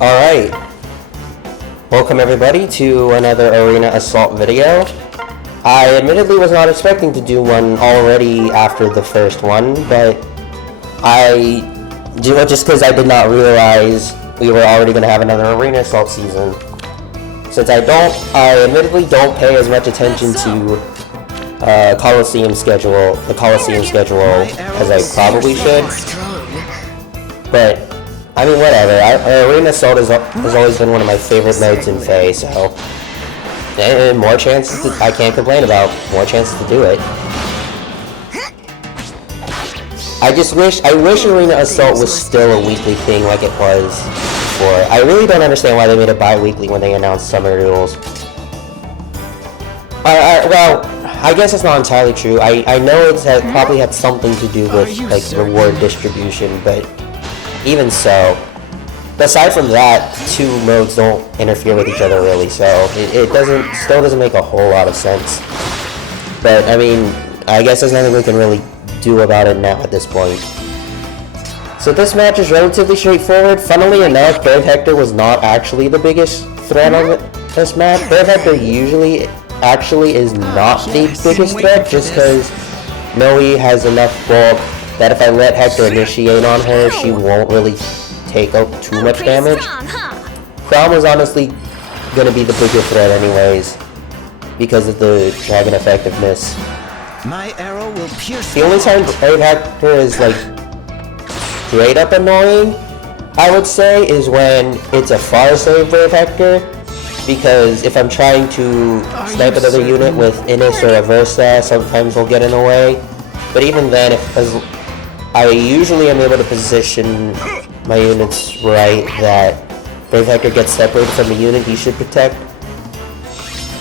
Alright, welcome everybody to another Arena Assault video. I admittedly was not expecting to do one already after the first one, but I do it just because I did not realize we were already going to have another Arena Assault season. Since I admittedly don't pay as much attention to the Coliseum schedule as I probably should, but I mean, whatever. Arena Assault has always been one of my favorite modes in Fae, so and more chances I can't complain about. More chances to do it. I wish Arena Assault was still a weekly thing like it was before. I really don't understand why they made it bi-weekly when they announced Summer Duels. Well, I guess it's not entirely true. I know it probably had something to do with like reward distribution, but even so, aside from that, two modes don't interfere with each other really, so it still doesn't make a whole lot of sense. But I mean, I guess there's nothing we can really do about it now at this point. So this match is relatively straightforward. Funnily enough, Brave Hector was not actually the biggest threat on this match. Brave Hector usually actually is not the biggest threat, just because Noe has enough bulk that if I let Hector initiate on her, she won't really take out too much damage. Crown was honestly gonna be the bigger threat anyways, because of the dragon effectiveness. My arrow will pierce. The only time Brave Hector is like straight up annoying, I would say, is when it's a far save Brave Hector, because if I'm trying to snipe another unit with Innis or a Versa, sometimes they'll get in the way. But even then, I usually am able to position my units right that Brave Hector gets separated from the unit he should protect.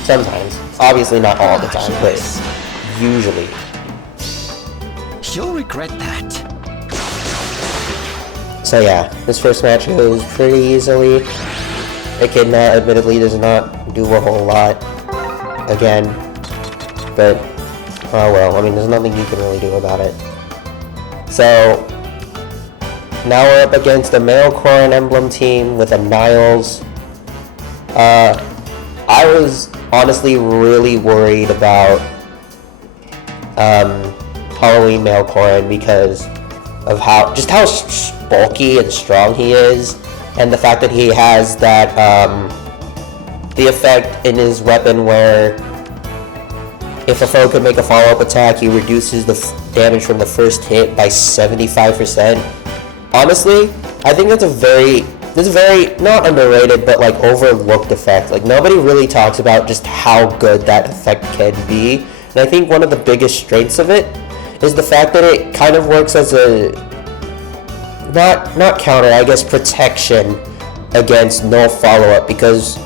Sometimes. Obviously not all the time, but usually. You'll regret that. So yeah, this first match goes pretty easily. Echidna admittedly does not do a whole lot again, but oh well, I mean there's nothing you can really do about it. So now we're up against a male Koran Emblem team with a Niles. I was honestly really worried about Halloween male Koran because of how bulky and strong he is, and the fact that he has that the effect in his weapon where if a foe can make a follow-up attack, he reduces the damage from the first hit by 75%. Honestly, I think that's a very not underrated, but like overlooked effect. Like nobody really talks about just how good that effect can be. And I think one of the biggest strengths of it is the fact that it kind of works as a not counter, I guess protection against no follow-up, because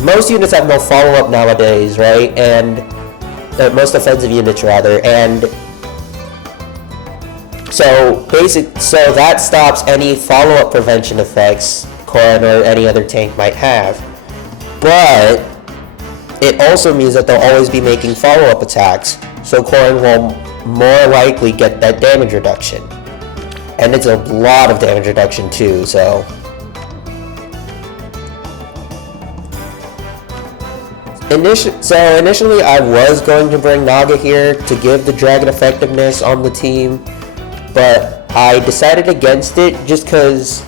most units have no follow-up nowadays, right? And most offensive units rather, and so that stops any follow-up prevention effects Koran or any other tank might have. But it also means that they'll always be making follow-up attacks, so Koran will more likely get that damage reduction, and it's a lot of damage reduction too. So initially I was going to bring Naga here to give the dragon effectiveness on the team, but I decided against it just because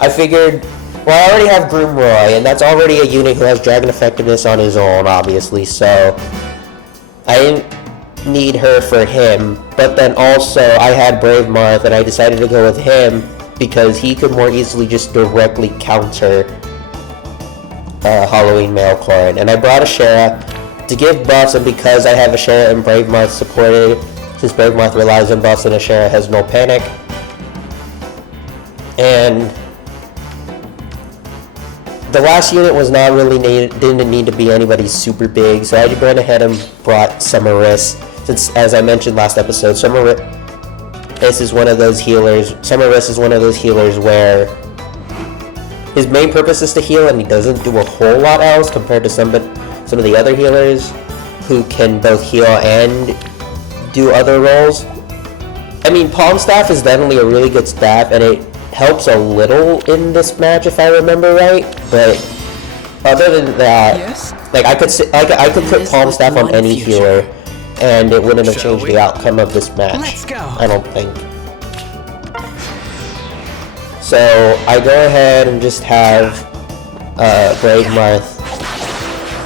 I figured, well, I already have Groomroy, and that's already a unit who has dragon effectiveness on his own, obviously, so I didn't need her for him. But then also I had Brave Marth, and I decided to go with him because he could more easily just directly counter Halloween male Koran. And I brought Ashera to give buffs, and because I have Ashera and Brave Marth supported, since Brave Marth relies on buffs and Ashera has no panic. And the last unit was not really didn't need to be anybody super big, so I went ahead and brought Summaris, since, as I mentioned last episode, Summaris is one of those healers. Summaris is one of those healers where his main purpose is to heal, and he doesn't do a whole lot else compared to some of the other healers who can both heal and do other roles. I mean, Palm Staff is definitely a really good staff, and helps a little in this match if I remember right, but other than that, like I could put Palm Staff on any healer, and it wouldn't have changed the outcome of this match. I don't think. So I go ahead and just have Brave Marth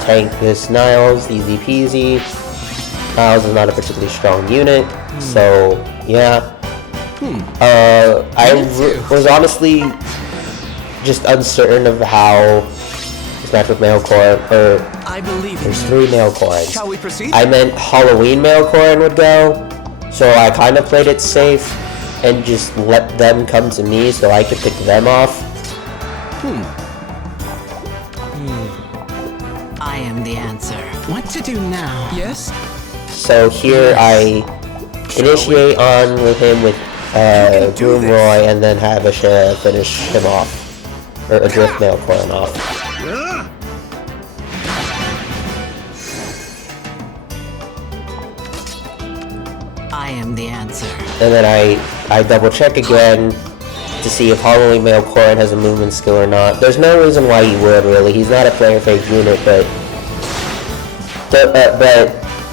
tank this Niles, easy peasy. Niles is not a particularly strong unit, so yeah. I was honestly just uncertain of how this match with Mailcorn, or there's 3 Mailcorns. Shall we proceed? I meant Halloween Mailcorn would go, so I kind of played it safe and just let them come to me so I could pick them off. I am the answer. What to do now? Yes? So here I initiate on with him with Groom Roy, and then have Ashera finish him off, or Adrift Mailcorn off. I am the answer. And then I double check again to see if Halloween Mailcorn has a movement skill or not. There's no reason why he would, really. He's not a player fake unit, but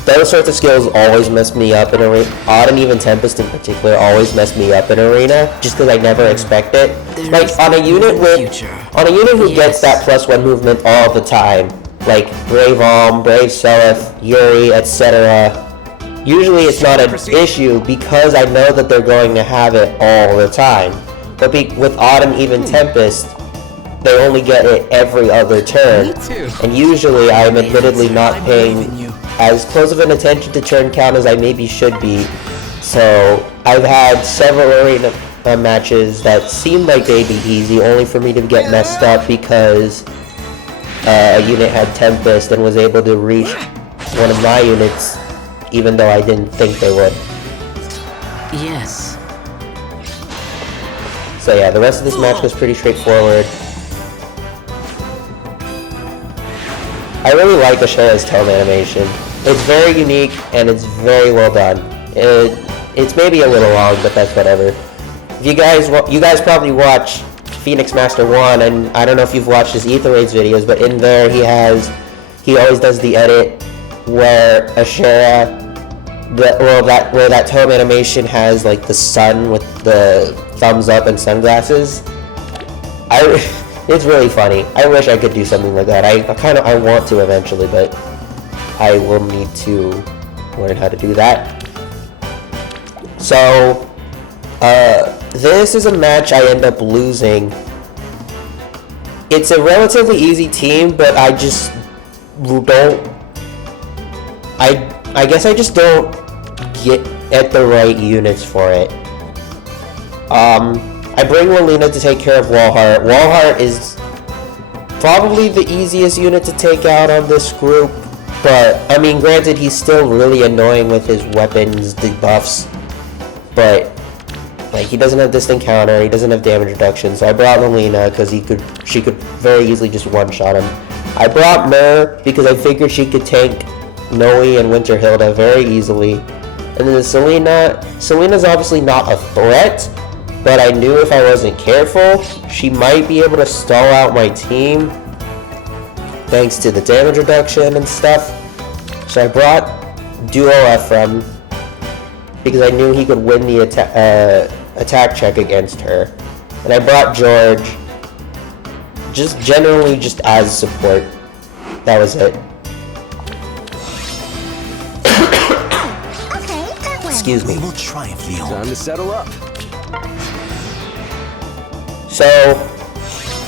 those sorts of skills always mess me up in Arena. Odd and even Tempest in particular always mess me up in Arena, just because I never expect it. Like on a unit who gets that +1 movement all the time, like Brave Alm, Brave Seleth, Yuri, etc. Usually it's not an issue because I know that they're going to have it all the time. But with Odd and even Tempest, they only get it every other turn. And usually I'm admittedly not paying as close of an attention to turn count as I maybe should be. So I've had several arena matches that seemed like they'd be easy, only for me to get messed up because a unit had Tempest and was able to reach one of my units, even though I didn't think they would. Yes. So yeah, the rest of this match was pretty straightforward. I really like Ashera's tome animation. It's very unique and it's very well done. It's maybe a little long, but that's whatever. If you guys probably watch Phoenix Master 1, and I don't know if you've watched his Ether Raids videos, but in there he always does the edit where Ashera, where that tome animation has like the sun with the thumbs up and sunglasses. It's really funny. I wish I could do something like that. I want to eventually, but I will need to learn how to do that. So, this is a match I end up losing. It's a relatively easy team, but I just don't. I guess I just don't get at the right units for it. I bring Lilina to take care of Walhart. Walhart is probably the easiest unit to take out on this group, but I mean, granted, he's still really annoying with his weapons debuffs, but like he doesn't have distant counter, he doesn't have damage reduction, so I brought Lilina because she could very easily just one-shot him. I brought Mer because I figured she could tank Noe and Winter Hilda very easily. And then Selena's obviously not a threat, but I knew if I wasn't careful, she might be able to stall out my team thanks to the damage reduction and stuff. So I brought Duo Ephraim because I knew he could win the attack check against her. And I brought George just generally just as support. That was it. Excuse me. We will triumph, Leon. Time to settle up. So,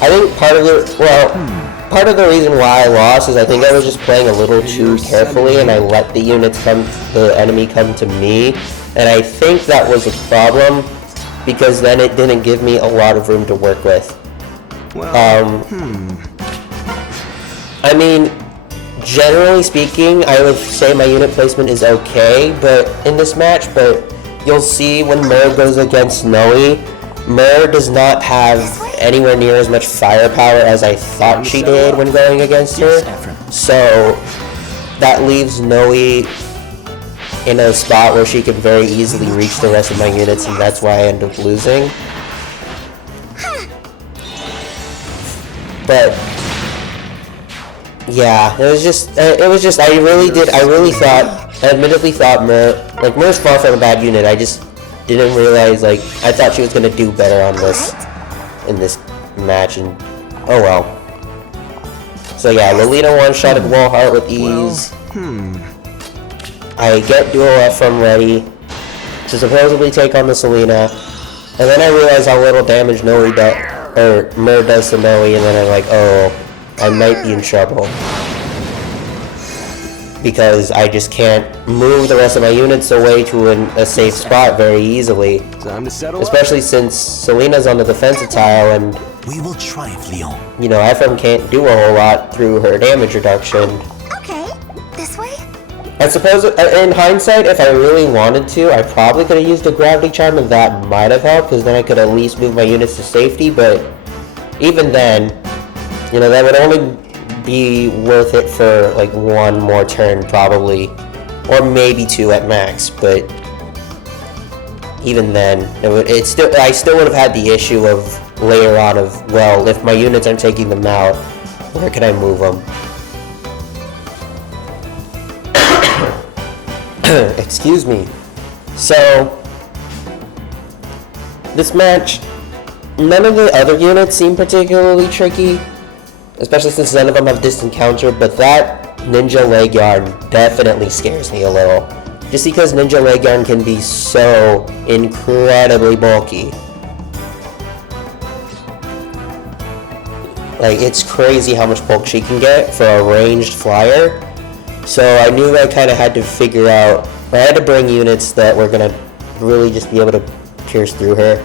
I think part of the reason why I lost is I think I was just playing a little too carefully and I let the enemy come to me, and I think that was a problem because then it didn't give me a lot of room to work with. I mean, generally speaking, I would say my unit placement is okay, but in this match, but you'll see when Mer goes against Noe, Mer does not have anywhere near as much firepower as I thought she did when going against her. So that leaves Noe in a spot where she can very easily reach the rest of my units, and that's why I end up losing. But yeah, it was just I admittedly thought Mer's far from a bad unit. I just didn't realize, like, I thought she was gonna do better on this in this match, and oh well. So yeah, Lolita one-shotted Wallheart with ease. I get dual F from ready to supposedly take on the Selena, and then I realize how little damage Mer does to Noe, and then I'm like, oh, I might be in trouble. Because I just can't move the rest of my units away to a safe spot very easily. Time to settle Especially since Selena's on the defensive tile, and We will triumph, Leon. you know, FM can't do a whole lot through her damage reduction. Okay, this way? I suppose, in hindsight, if I really wanted to, I probably could have used a gravity charm, and that might have helped, because then I could at least move my units to safety, but even then, you know, that would only be worth it for like one more turn probably, or maybe two at max, but even then, I still would have had the issue of later on of, well, if my units aren't taking them out, where can I move them? Excuse me. So, this match, none of the other units seem particularly tricky, especially since none of them have distant counter, but that Ninja Leg Yarn definitely scares me a little. Just because Ninja Leg Yarn can be so incredibly bulky. Like, it's crazy how much bulk she can get for a ranged flyer. So I knew I kind of had to figure out, I had to bring units that were going to really just be able to pierce through her.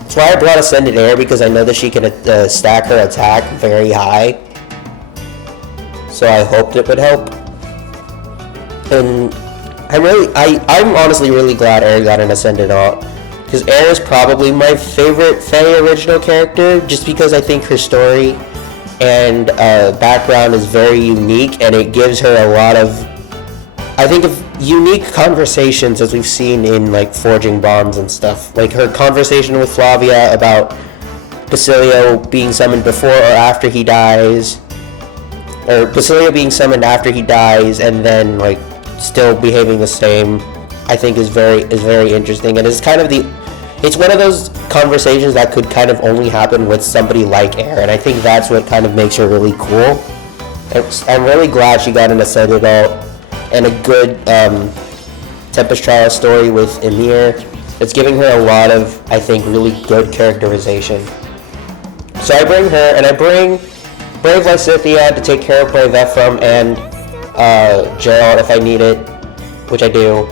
That's why I brought Ascended Air, because I know that she can stack her attack very high. So I hoped it would help. And I'm honestly really glad Air got an Ascended Alt, because Air is probably my favorite Faye original character, just because I think her story and background is very unique, and it gives her a lot of, I think, of unique conversations as we've seen in like Forging Bonds and stuff. Like her conversation with Flavia about Basilio being summoned before or after he dies, or Basilio being summoned after he dies and then like still behaving the same, I think is very interesting, and it's kind of it's one of those conversations that could kind of only happen with somebody like Air, and I think that's what kind of makes her really cool. I'm really glad she got an Ascended Alt and a good Tempest Trial story with Emir. It's giving her a lot of, I think, really good characterization. So I bring her, and I bring Brave Lysithea to take care of Brave Ephraim and Gerald if I need it, which I do.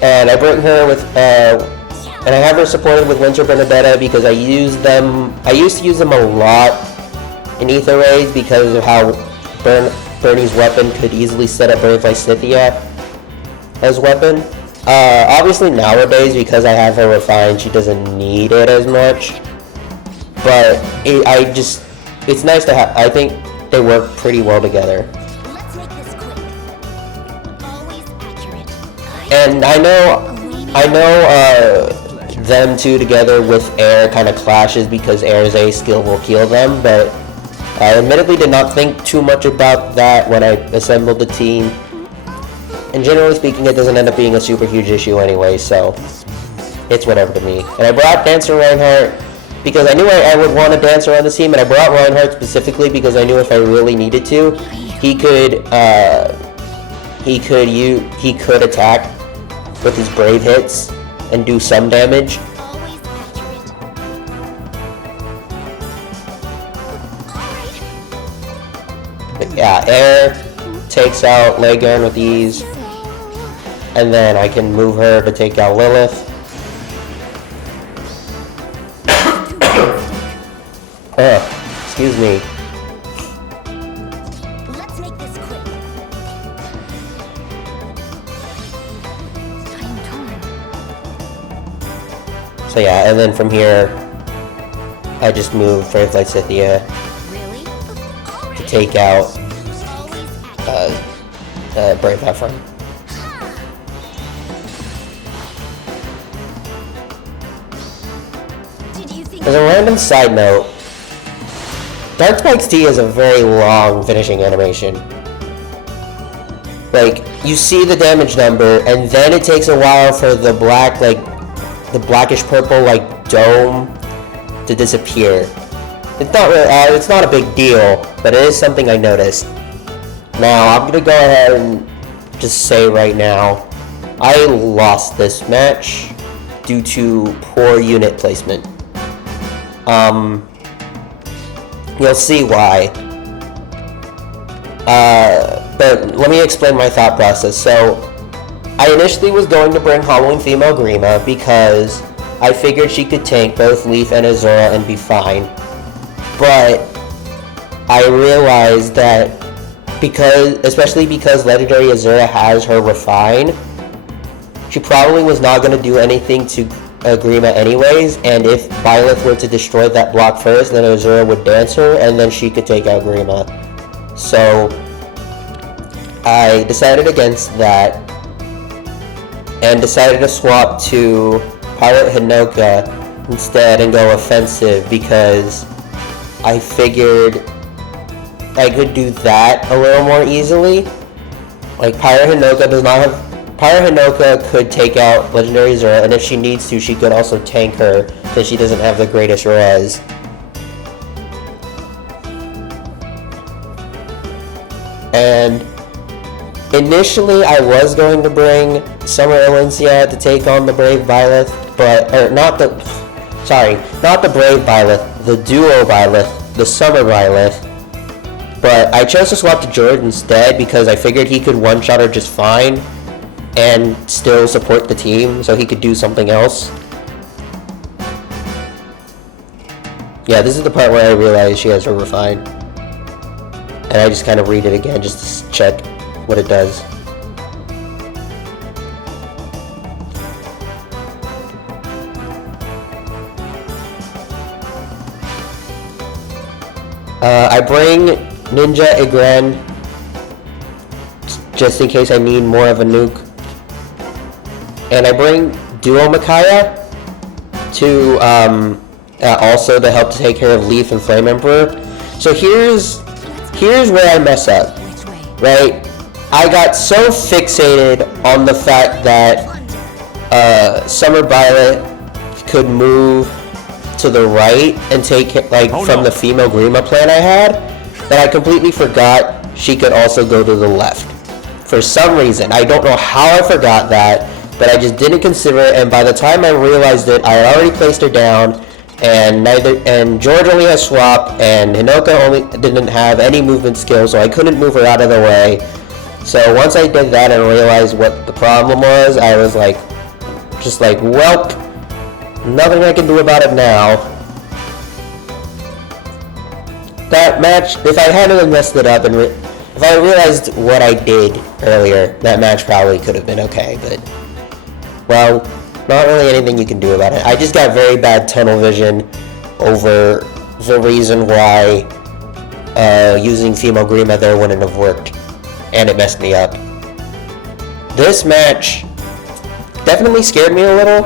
And I bring her with, and I have her supported with Winter Benedetta because I used to use them a lot in Ether Raids because of how Bernie's weapon could easily set up Brave Lysithea as weapon. Obviously nowadays, because I have her refined, she doesn't need it as much. But it's nice to have. I think they work pretty well together. Let's make this quick. Always accurate. And I know them two together with Air kind of clashes because Air's A skill will kill them, but I admittedly did not think too much about that when I assembled the team. And generally speaking, it doesn't end up being a super huge issue anyway, so it's whatever to me. And I brought Dancer Reinhardt because I knew I would want a Dancer on the team, and I brought Reinhardt specifically because I knew if I really needed to, he could attack with his Brave hits and do some damage. Always accurate. Alright. But yeah, Air takes out Leg Yarn with ease, and then I can move her to take out Lilith. Excuse me. Let's make this quick. I'm torn. So yeah, and then from here, I just move Brave Lysithea Really? to take out Always accurate. Brave Ephraim. Did you think As a random side note, Dark Spike's T is a very long finishing animation. Like, you see the damage number, and then it takes a while for the black, like, the blackish purple, like, dome to disappear. It's not really, it's not a big deal, but it is something I noticed. Now, I'm gonna go ahead and just say right now, I lost this match due to poor unit placement. You'll see why. But let me explain my thought process. So, I initially was going to bring Halloween female Grima because I figured she could tank both Leaf and Azura and be fine. But I realized that especially because Legendary Azura has her Refine, she probably was not going to do anything to Grima anyways, and if Byleth were to destroy that block first, then Azura would dance her, and then she could take out Grima. So, I decided against that, and decided to swap to Pilot Hinoka instead and go offensive, because I figured I could do that a little more easily. Like, Pyra Hinoka could take out Legendary Azura, and if she needs to, she could also tank her, since she doesn't have the greatest res. And initially, I was going to bring Summer Elysia to take on the Brave Byleth, not the Brave Byleth, the Duo Byleth, the Summer Byleth. But I chose to swap to George instead because I figured he could one-shot her just fine and still support the team, so he could do something else. Yeah, this is the part where I realized she has her Refine. And I just kind of read it again just to check what it does. I bring Ninja Igran just in case I need more of a nuke. And I bring Duo Micaiah to also to help to take care of Leaf and Flame Emperor. So here's where I mess up, right? I got so fixated on the fact that Summer Violet could move to the right and take from the female Grima plan I had, that I completely forgot she could also go to the left. For some reason, I don't know how I forgot that, but I just didn't consider it, and by the time I realized it, I had already placed her down, and George only has swap, and Hinoka didn't have any movement skills, so I couldn't move her out of the way. So once I did that and realized what the problem was, I was like, welp, nothing I can do about it now. That match, if I hadn't messed it up, and if I realized what I did earlier, that match probably could have been okay, but, well, not really anything you can do about it. I just got very bad tunnel vision over the reason why using female Grima there wouldn't have worked, and it messed me up. This match definitely scared me a little,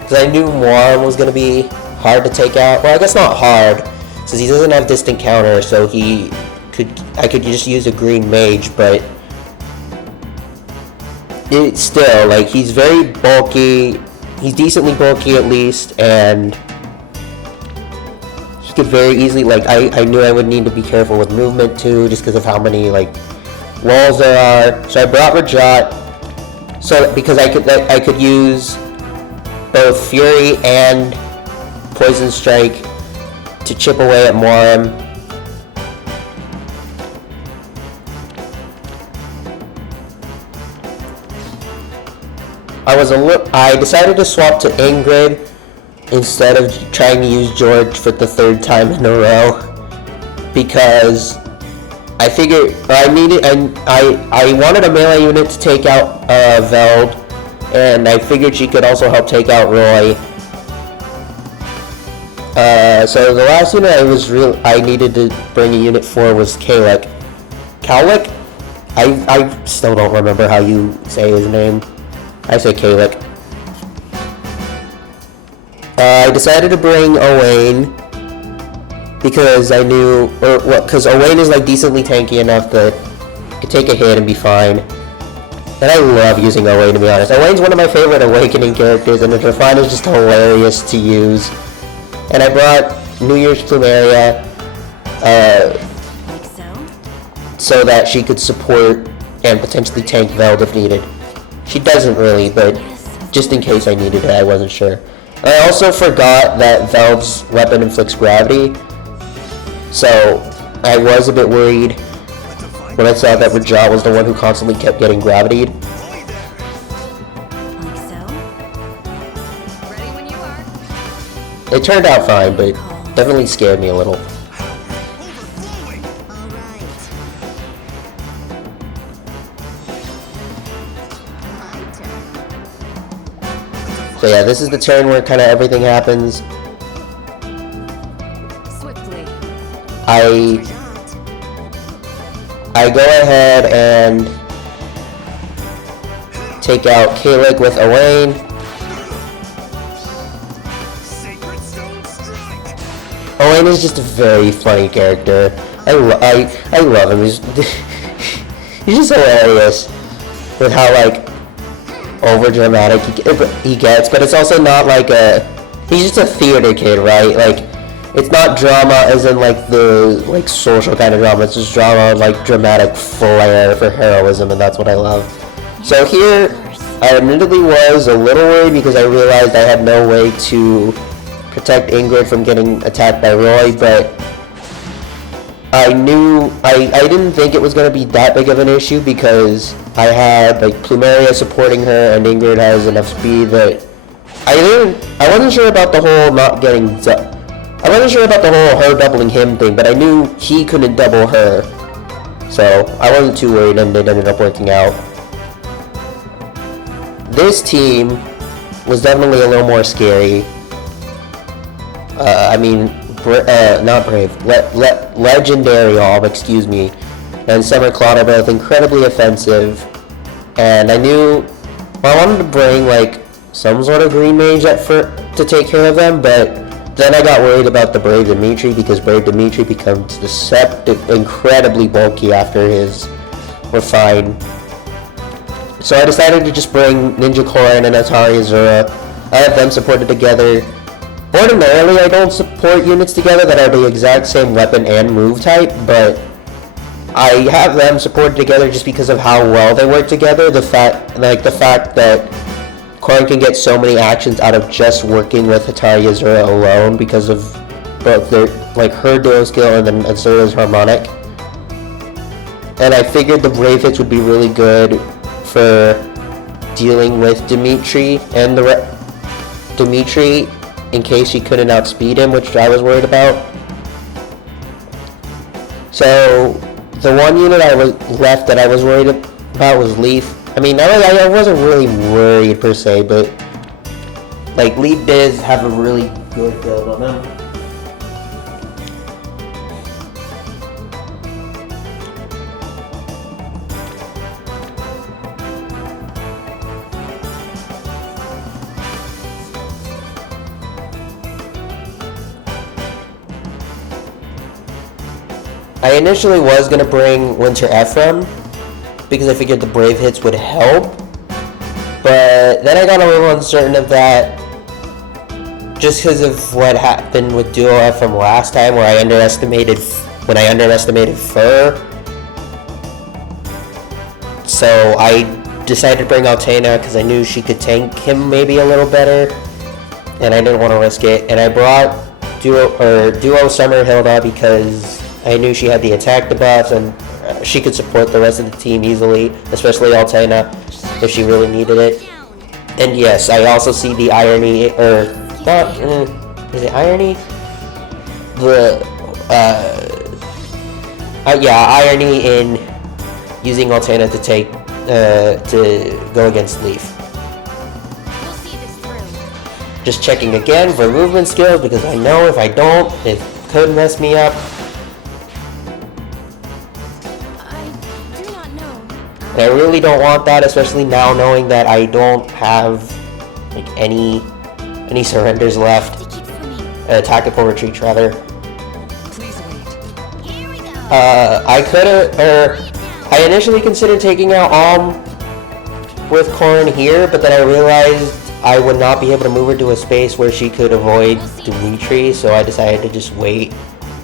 because I knew Moran was going to be hard to take out. Well, I guess not hard, since he doesn't have distant counter, so I could just use a green mage, but it's still, like, he's very bulky, he's decently bulky at least, and he could very easily, like, I knew I would need to be careful with movement too, just because of how many, like, walls there are. So I brought Rajat, so because I could use both Fury and Poison Strike to chip away at Moram. I decided to swap to Ingrid instead of trying to use George for the third time in a row, because I figured I wanted a melee unit to take out Veld, and I figured she could also help take out Roy. So the last unit I needed to bring a unit for was Kalik. Kalik? I still don't remember how you say his name. I say Kalik. I decided to bring Owain because I knew, or what? Because Owain is like decently tanky enough that I could take a hit and be fine. And I love using Owain, to be honest. Owain's one of my favorite Awakening characters, and the Refine is just hilarious to use. And I brought New Year's Plumeria Like so? so that she could support and potentially tank Veld if needed. She doesn't really, but just in case I needed it, I wasn't sure. I also forgot that Veld's weapon inflicts gravity, so I was a bit worried when I saw that Rajah was the one who constantly kept getting gravitied. Like so? Ready when you are. It turned out fine, but definitely scared me a little. All right. My turn. So yeah, this is the turn where kind of everything happens. Swiftly. I go ahead and take out Kalik with Owain. Owain is just a very funny character. I love him. He's just hilarious with how like over dramatic he gets, but it's also not like he's just a theater kid, right? Like it's not drama as in like the like social kind of drama. It's just drama like dramatic flair for heroism, and that's what I love. So here, I admittedly was a little worried because I realized I had no way to protect Ingrid from getting attacked by Roy, but I didn't think it was going to be that big of an issue because I had like Plumeria supporting her and Ingrid has enough speed that I wasn't sure about the whole I wasn't sure about the whole her doubling him thing, but I knew he couldn't double her, so I wasn't too worried, and it ended up working out. This team was definitely a little more scary. Not Brave, Legendary Orb, excuse me, and Summer Cloud are both incredibly offensive, and I knew I wanted to bring like some sort of green mage to take care of them, but then I got worried about the Brave Dimitri because Brave Dimitri becomes incredibly bulky after his Refine. So I decided to just bring Ninja Korin and Atari Azura. I have them supported together. Ordinarily, I don't support units together that are the exact same weapon and move type, but I have them supported together just because of how well they work together. The fact that Korin can get so many actions out of just working with Atari Azura alone because of both their her dual skill and then Azura's harmonic. And I figured the Brave hits would be really good for dealing with Dimitri and Dimitri in case she couldn't outspeed him, which I was worried about. So the one unit I was left that I was worried about was Leaf. I mean, I wasn't really worried per se, but like Leaf does have a really good build on him. I initially was going to bring Winter Ephraim because I figured the Brave hits would help, but then I got a little uncertain of that just because of what happened with Duo Ephraim last time when I underestimated Fur. So I decided to bring Altena because I knew she could tank him maybe a little better, and I didn't want to risk it. And I brought Duo Summer Hilda because I knew she had the attack debuffs and she could support the rest of the team easily, especially Altena if she really needed it. And yes, I also see the irony, or not, is it irony? Irony in using Altena to to go against Leaf. We'll see this through. Just checking again for movement skills because I know if I don't, it could mess me up. And I really don't want that, especially now knowing that I don't have like any surrenders left. They keep swimming. Tactical retreats rather. I initially considered taking out with Corrin here, but then I realized I would not be able to move her to a space where she could avoid Dimitri, so I decided to just wait.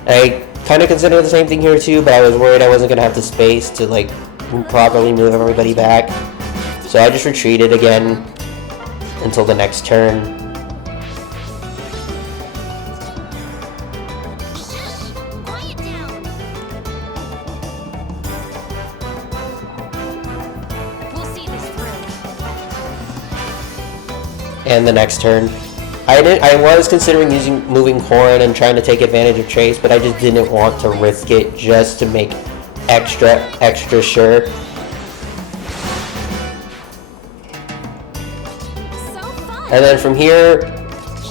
And I kind of considered the same thing here too, but I was worried I wasn't going to have the space to like properly move everybody back. So I just retreated again until the next turn. Quiet down. We'll see this through. And the next turn, I was considering moving Corrin and trying to take advantage of Trace, but I just didn't want to risk it just to make extra sure. So fun. And then from here,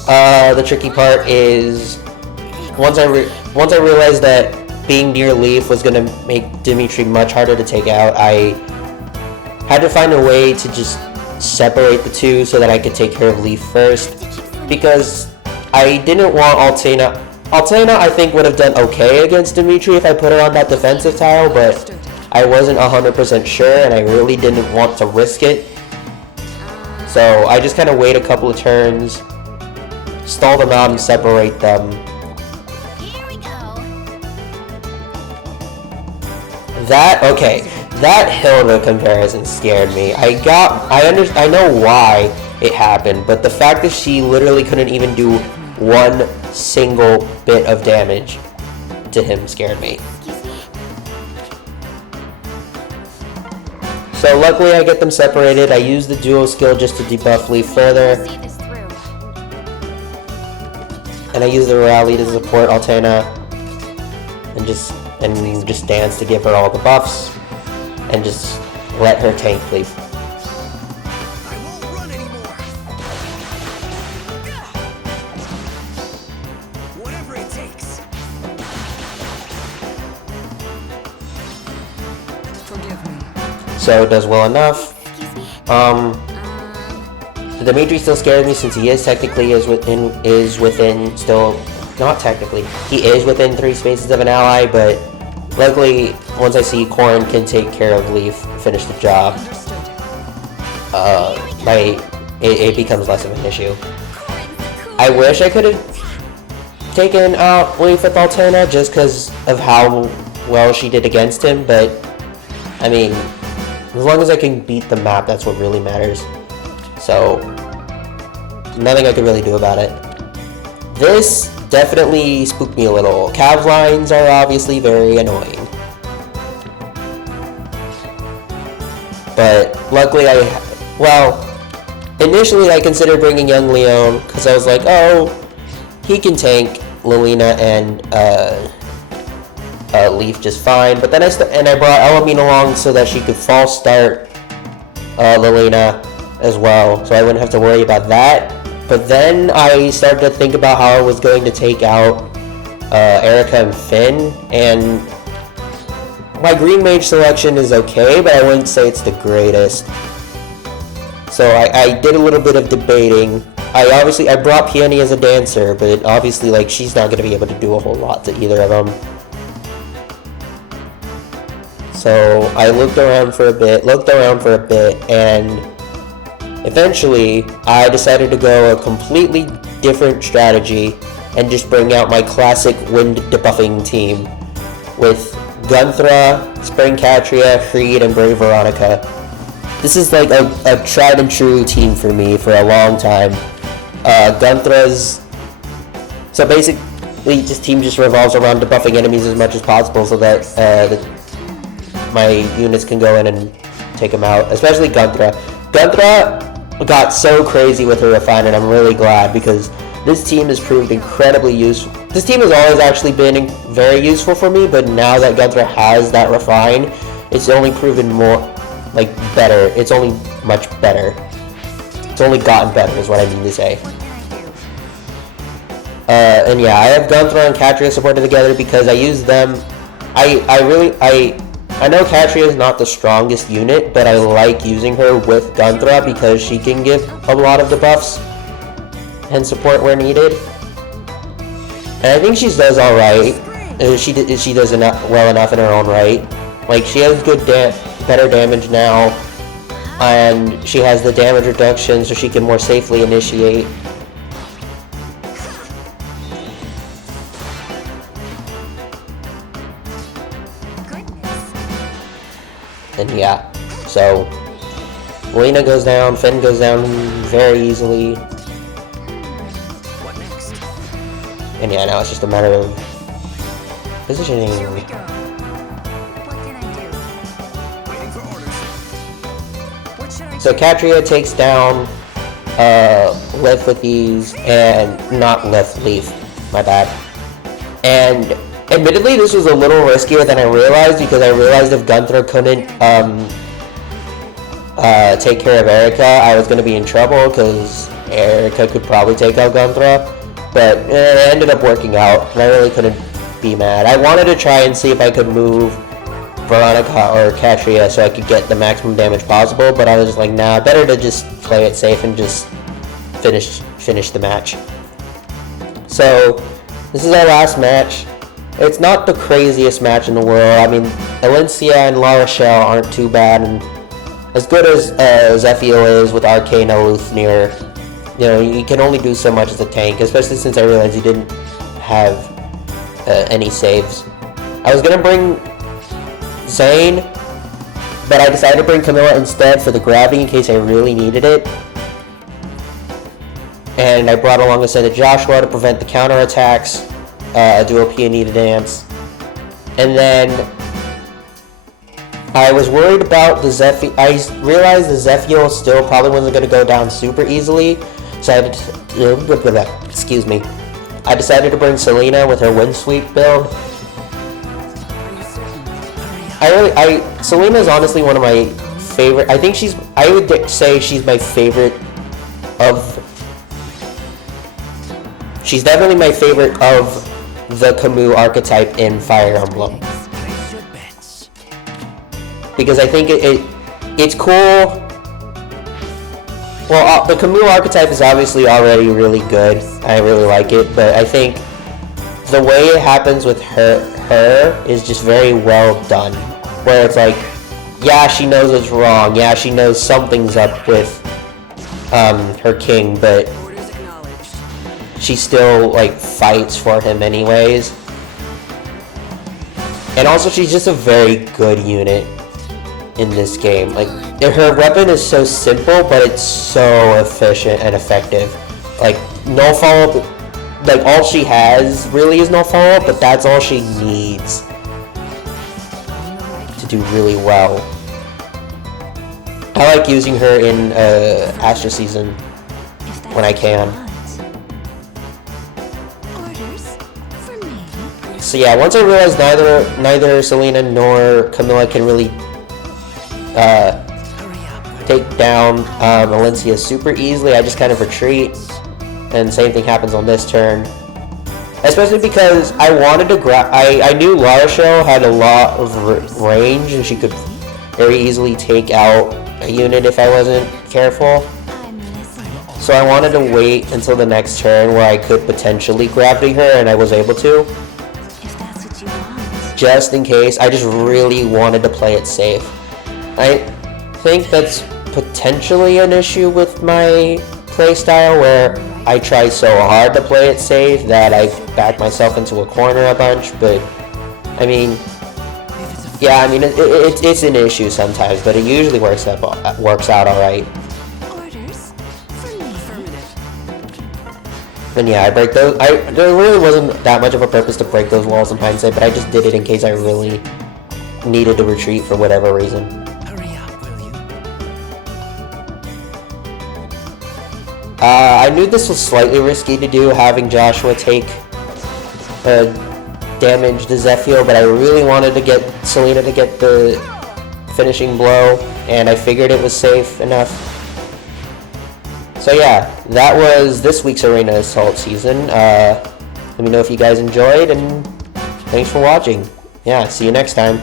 the tricky part is once I realized that being near Leaf was gonna make Dimitri much harder to take out, I had to find a way to just separate the two so that I could take care of Leaf first, because I didn't want Altena. Altena, I think, would have done okay against Dimitri if I put her on that defensive tile, but I wasn't 100% sure, and I really didn't want to risk it. So I just kind of wait a couple of turns, stall them out, and separate them. Here we go. That Hilda comparison scared me. I know why it happened, but the fact that she literally couldn't even do one single bit of damage to him scared me. Excuse me. So luckily I get them separated. I use the duo skill just to debuff Leaf further, See this through. and I use the rally to support Altena, and just dance to give her all the buffs, and just let her tank Leaf. I won't run anymore. Whatever it takes. Forgive me. So it does well enough. Excuse me. Dimitri still scares me since he is technically he is within 3 spaces of an ally, but luckily once I see Corrin can take care of Leaf, finish the job, it becomes less of an issue. I wish I could have taken out Leaf with Altena just because of how well she did against him, but I mean, as long as I can beat the map, that's what really matters. So, nothing I could really do about it. This definitely spooked me a little. Cav lines are obviously very annoying. But luckily initially I considered bringing young Leon because I was like, oh, he can tank Lilina and Leaf just fine. But then I brought Elamine along so that she could false start Lilina as well, so I wouldn't have to worry about that. But then I started to think about how I was going to take out Erica and Finn, and my green mage selection is okay, but I wouldn't say it's the greatest. So I did a little bit of debating. I brought Peony as a dancer, but obviously like she's not going to be able to do a whole lot to either of them. So I looked around for a bit, and eventually I decided to go a completely different strategy and just bring out my classic wind debuffing team with Gunthra, Spring Catria, Creed, and Brave Veronica. This is like a tried and true team for me for a long time. Gunthra's... So basically this team just revolves around debuffing enemies as much as possible so that my units can go in and take them out, especially Gunthra. Gunthra got so crazy with her refine, and I'm really glad because this team has proved incredibly useful. This team has always actually been very useful for me, but now that Gunthra has that refine, it's only proven more, like, better. It's only much better. It's only gotten better is what I mean to say. And yeah, I have Gunthra and Catria supported together because I use them. I know Catria is not the strongest unit, but I like using her with Gunthra because she can give a lot of debuffs and support where needed. And I think she does alright. she does well enough in her own right. Like, she has better damage now, and she has the damage reduction so she can more safely initiate. And yeah, so Lena goes down, Finn goes down very easily. What next? And yeah, now it's just a matter of positioning. Here we go. What can I do? Waiting for orders. What should I So do? Katria takes down Leaf with ease, and not Leaf, my bad. And admittedly, this was a little riskier than I realized, because I realized if Gunther couldn't take care of Erica, I was going to be in trouble, because Erica could probably take out Gunther. But it ended up working out, and I really couldn't be mad. I wanted to try and see if I could move Veronica or Katria so I could get the maximum damage possible, but I was just like, nah, better to just play it safe and just finish the match. So this is our last match. It's not the craziest match in the world. I mean, Alencia and La Rochelle aren't too bad, and as good as Zephyr is with Arcane Eleuthir, you know, you can only do so much as a tank, especially since I realized he didn't have any saves. I was gonna bring Zane, but I decided to bring Camilla instead for the gravity in case I really needed it. And I brought along Ascended Joshua to prevent the counterattacks, do a peony to dance. And then I was worried about the Zephyr. I realized the Zephyr still probably wasn't going to go down super easily, so I excuse me. I decided to bring Selena with her wind sweep build. Selena is honestly one of my favorite. I would say she's my favorite of. She's definitely my favorite of the Camus archetype in Fire Emblem. Place your bets. Because I think it's cool. Well, the Camus archetype is obviously already really good. I really like it, but I think the way it happens with her is just very well done. Where it's like, yeah, she knows it's wrong. Yeah, she knows something's up with her king, but Orders acknowledged. she still like fights for him anyways. And also, she's just a very good unit in this game. Like, her weapon is so simple, but it's so efficient and effective. Like, no follow-up, like, all she has really is no follow-up, but that's all she needs to do really well. I like using her in Astra Season If that's when I what you can. want. Orders for me. So yeah, once I realized neither Selena nor Camilla can really take down Alencia super easily, I just kind of retreat, and same thing happens on this turn. Especially because I wanted to I knew La Rochelle had a lot of range, and she could very easily take out a unit if I wasn't careful. I'm listening. So I wanted to wait until the next turn where I could potentially gravity her, and I was able to. If that's what you want. Just in case. I just really wanted to play it safe. I think that's potentially an issue with my playstyle, where I try so hard to play it safe that I back myself into a corner a bunch, but I mean, yeah, I mean, it's an issue sometimes, but it usually works out alright. Orders for me. Affirmative. And yeah, I break those. There really wasn't that much of a purpose to break those walls in hindsight, but I just did it in case I really needed to retreat for whatever reason. Hurry up, will you? I knew this was slightly risky to do, having Joshua take damage to Zephyr, but I really wanted to get Selena to get the finishing blow, and I figured it was safe enough. So yeah, that was this week's Arena Assault season. Let me know if you guys enjoyed, and thanks for watching. Yeah, see you next time.